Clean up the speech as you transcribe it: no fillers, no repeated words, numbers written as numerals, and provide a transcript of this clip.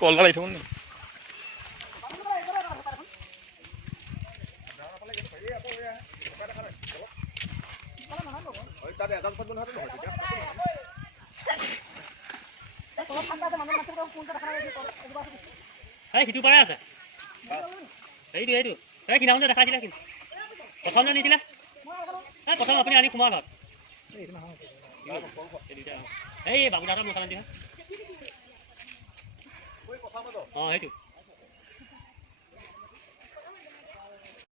কল লাগি থাকুন নি সিটো পাৰে আছে সেইটো কিনাখন দেখাইছিলে প্ৰথম যে নিছিলে প্ৰথম আপুনি আনি সোমোৱা ঘৰত এই বাবুদাহঁতৰ মোটা নান্দি হয় অঁ সেইটো